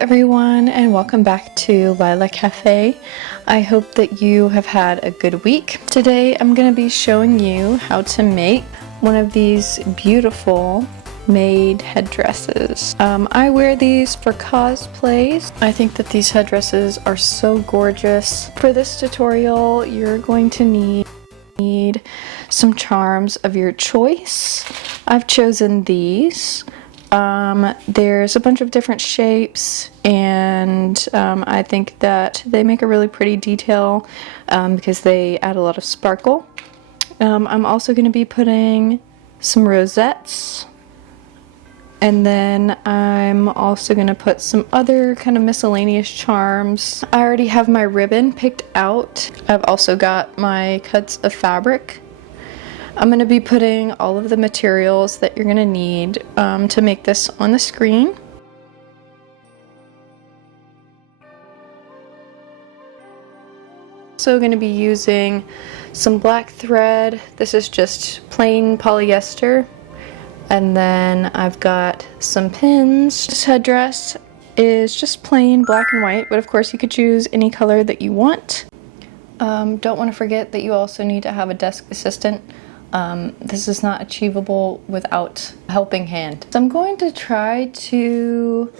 everyone, and welcome back to LilaCafe. I hope that you have had a good week. Today I'm going to be showing you how to make one of these beautiful made headdresses. I wear these for cosplays. I think that these headdresses are so gorgeous. For this tutorial, you're going to need some charms of your choice. I've chosen these. There's a bunch of different shapes, and I think that they make a really pretty detail because they add a lot of sparkle. I'm also going to be putting some rosettes, and then I'm also going to put some other kind of miscellaneous charms. I already have my ribbon picked out. I've also got my cuts of fabric. I'm going to be putting all of the materials that you're going to need to make this on the screen. So I'm going to be using some black thread. This is just plain polyester. And then I've got some pins. This headdress is just plain black and white, but of course you could choose any color that you want. Don't want to forget that you also need to have a desk assistant. This is not achievable without a helping hand. So I'm going to try to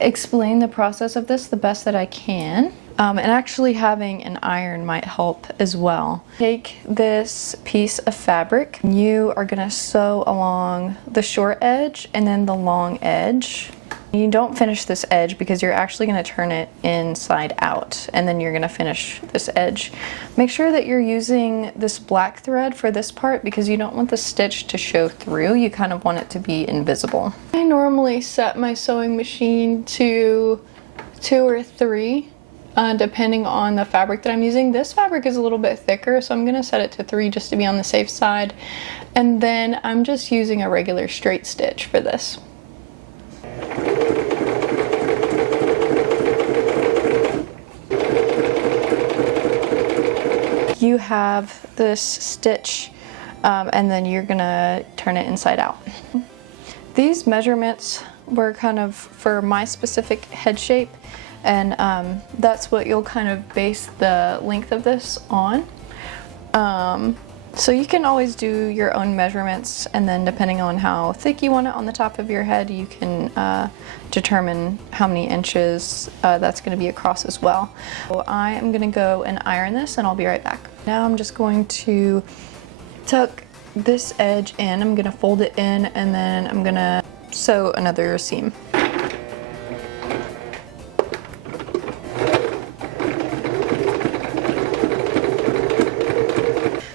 explain the process of this the best that I can. And actually having an iron might help as well. Take this piece of fabric. You are going to sew along the short edge and then the long edge. You don't finish this edge because you're actually going to turn it inside out, and then you're going to finish this edge. Make sure that you're using this black thread for this part because you don't want the stitch to show through. You kind of want it to be invisible. I normally set my sewing machine to 2 or 3 depending on the fabric that I'm using. This fabric is a little bit thicker, so I'm going to set it to 3 just to be on the safe side. And then I'm just using a regular straight stitch for this. You have this stitch and then you're gonna turn it inside out. These measurements were kind of for my specific head shape, and that's what you'll kind of base the length of this on. So you can always do your own measurements, and then depending on how thick you want it on the top of your head, you can determine how many inches that's going to be across as well. So I am going to go and iron this, and I'll be right back. Now I'm just going to tuck this edge in. I'm going to fold it in, and then I'm going to sew another seam.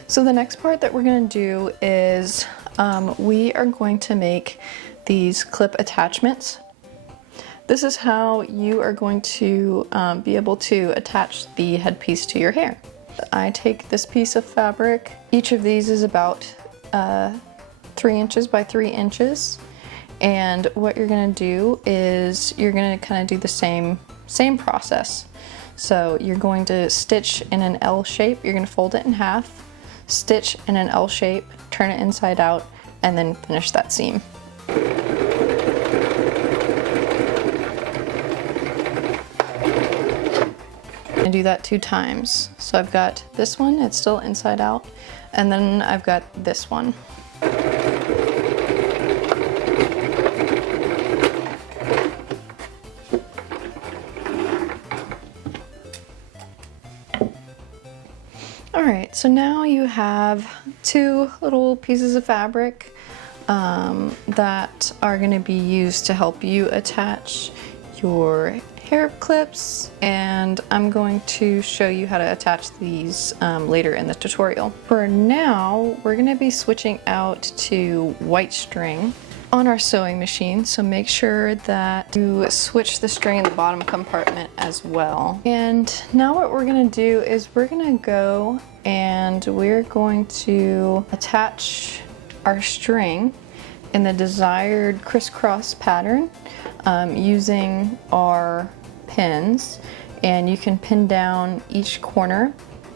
So the next part that we're going to do is we are going to make these clip attachments. This is how you are going to be able to attach the headpiece to your hair. I take this piece of fabric. Each of these is about 3 inches by 3 inches. And what you're going to do is you're going to kind of do the same process. So you're going to stitch in an L shape. You're going to fold it in half. Stitch in an L shape, turn it inside out, and then finish that seam. And do that 2 times. So I've got this one, it's still inside out, and then I've got this one. Alright, so now you have 2 little pieces of fabric that are going to be used to help you attach your hair clips, and I'm going to show you how to attach these later in the tutorial. For now, we're going to be switching out to white string on our sewing machine, so make sure that you switch the string in the bottom compartment as well. And now what we're going to do is we're going to go and we're going to attach our string in the desired crisscross pattern using our pins, and you can pin down each corner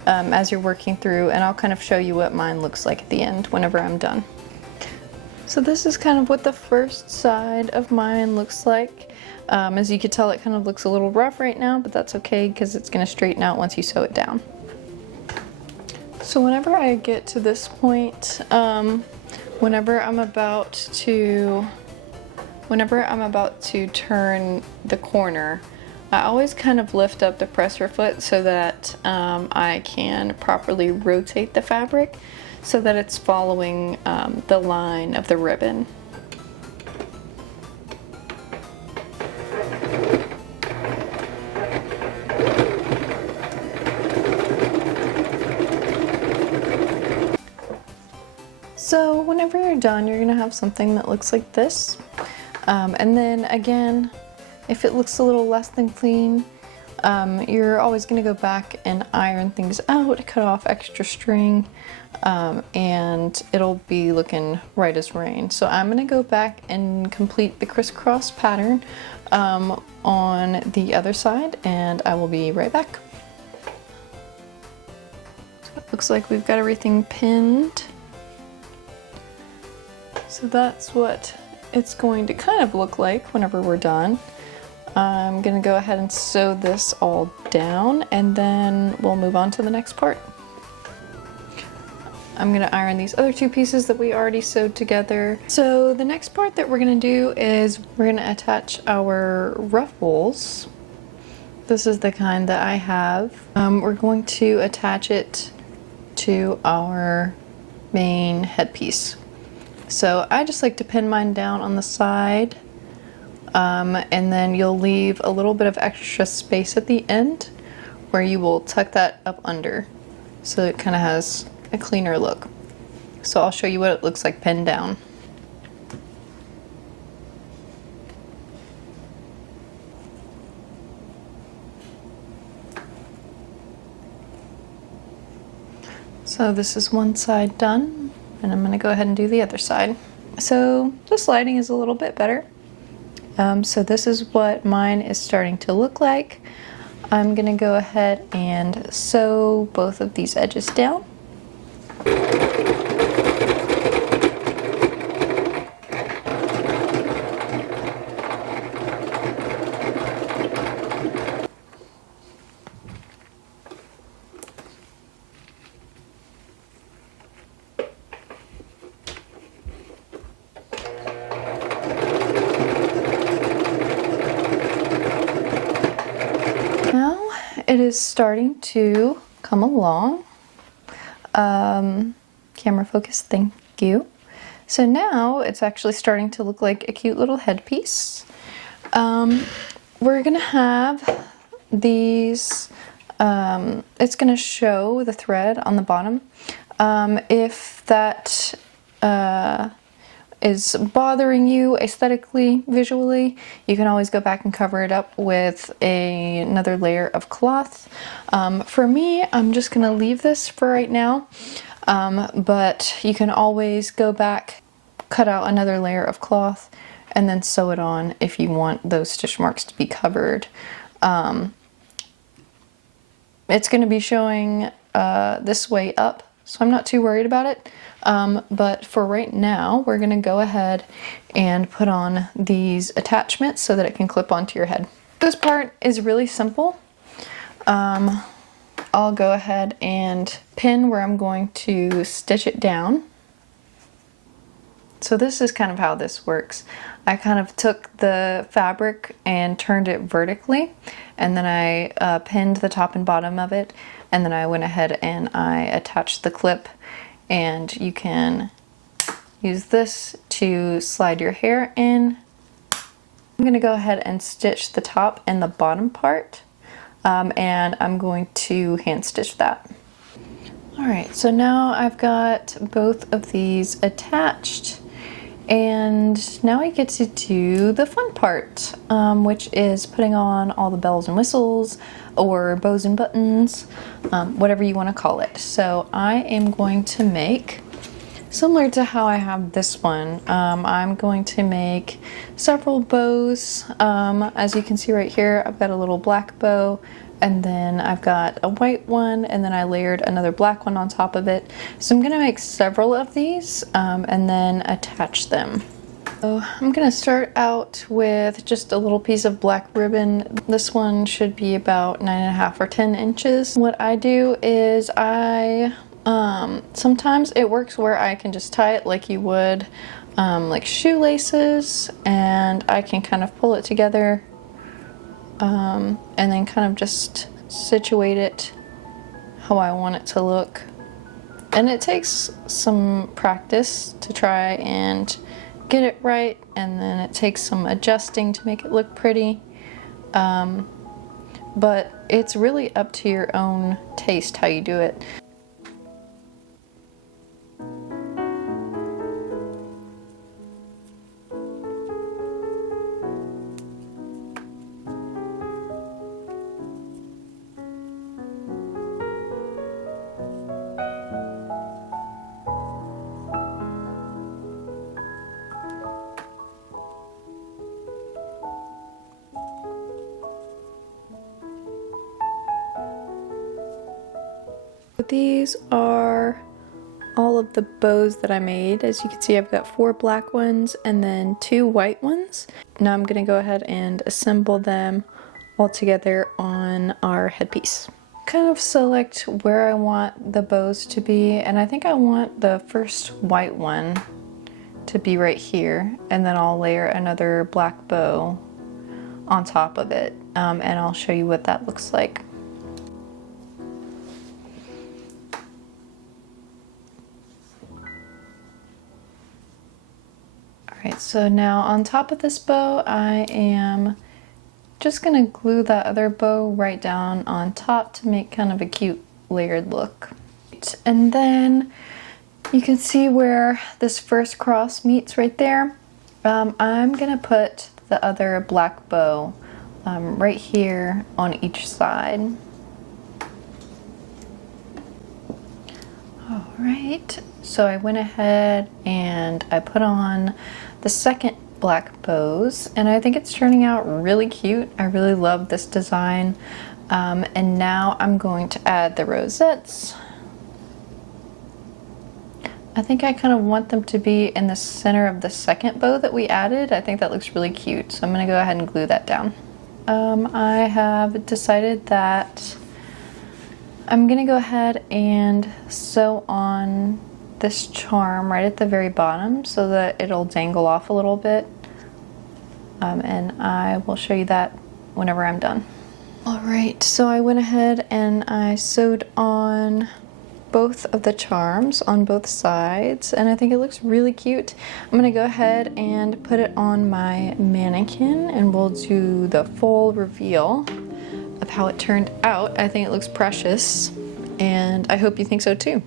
as you're working through, and I'll kind of show you what mine looks like at the end whenever I'm done. So this is kind of what the first side of mine looks like. As you can tell, it kind of looks a little rough right now, but that's okay because it's going to straighten out once you sew it down. So whenever I get to this point, whenever I'm about to turn the corner, I always kind of lift up the presser foot so that I can properly rotate the fabric so that it's following the line of the ribbon. So whenever you're done, you're gonna have something that looks like this. And then again, if it looks a little less than clean, you're always gonna go back and iron things out, cut off extra string, and it'll be looking right as rain. So I'm gonna go back and complete the crisscross pattern on the other side, and I will be right back. So it looks like we've got everything pinned. So that's what it's going to kind of look like whenever we're done. I'm gonna go ahead and sew this all down, and then we'll move on to the next part. I'm gonna iron these other two pieces that we already sewed together. So the next part that we're gonna do is we're gonna attach our ruffles. This is the kind that I have. We're going to attach it to our main headpiece. So I just like to pin mine down on the side, and then you'll leave a little bit of extra space at the end where you will tuck that up under so it kind of has a cleaner look. So I'll show you what it looks like pinned down. So this is one side done, and I'm going to go ahead and do the other side. So this lighting is a little bit better. So this is what mine is starting to look like. I'm going to go ahead and sew both of these edges down. It is starting to come along. Camera focus, thank you. So now it's actually starting to look like a cute little headpiece. We're gonna have these, it's gonna show the thread on the bottom. If that is bothering you aesthetically, visually, you can always go back and cover it up with another layer of cloth. For me, I'm just gonna leave this for right now, but you can always go back, cut out another layer of cloth, and then sew it on if you want those stitch marks to be covered. It's gonna be showing this way up, so I'm not too worried about it. But for right now, we're gonna go ahead and put on these attachments so that it can clip onto your head. This part is really simple. I'll go ahead and pin where I'm going to stitch it down. So this is kind of how this works. I kind of took the fabric and turned it vertically, and then I pinned the top and bottom of it, and then I went ahead and I attached the clip. And you can use this to slide your hair in. I'm going to go ahead and stitch the top and the bottom part, and I'm going to hand stitch that. Alright, so now I've got both of these attached, and now I get to do the fun part, which is putting on all the bells and whistles, or bows and buttons, whatever you want to call it. So I am going to make, similar to how I have this one, I'm going to make several bows. As you can see right here, I've got a little black bow, and then I've got a white one, and then I layered another black one on top of it. So I'm gonna make several of these and then attach them. So I'm gonna start out with just a little piece of black ribbon. This one should be about 9.5 or 10 inches. What I do is sometimes it works where I can just tie it like you would like shoelaces, and I can kind of pull it together and then kind of just situate it how I want it to look. And it takes some practice to try and get it right, and then it takes some adjusting to make it look pretty. But it's really up to your own taste how you do it. These are all of the bows that I made. As you can see, I've got 4 black ones and then 2 white ones. Now I'm going to go ahead and assemble them all together on our headpiece. Kind of select where I want the bows to be, and I think I want the first white one to be right here, and then I'll layer another black bow on top of it, and I'll show you what that looks like. Alright, so now on top of this bow, I am just going to glue that other bow right down on top to make kind of a cute layered look. And then you can see where this first cross meets right there. I'm going to put the other black bow right here on each side. Alright, so I went ahead and I put on the second black bows, and I think it's turning out really cute. I really love this design. And now I'm going to add the rosettes. I think I kind of want them to be in the center of the second bow that we added. I think that looks really cute, so I'm going to go ahead and glue that down. I have decided that I'm going to go ahead and sew on this charm right at the very bottom so that it'll dangle off a little bit, and I will show you that whenever I'm done. Alright, so I went ahead and I sewed on both of the charms on both sides, and I think it looks really cute. I'm gonna go ahead and put it on my mannequin, and we'll do the full reveal of how it turned out. I think it looks precious, and I hope you think so too.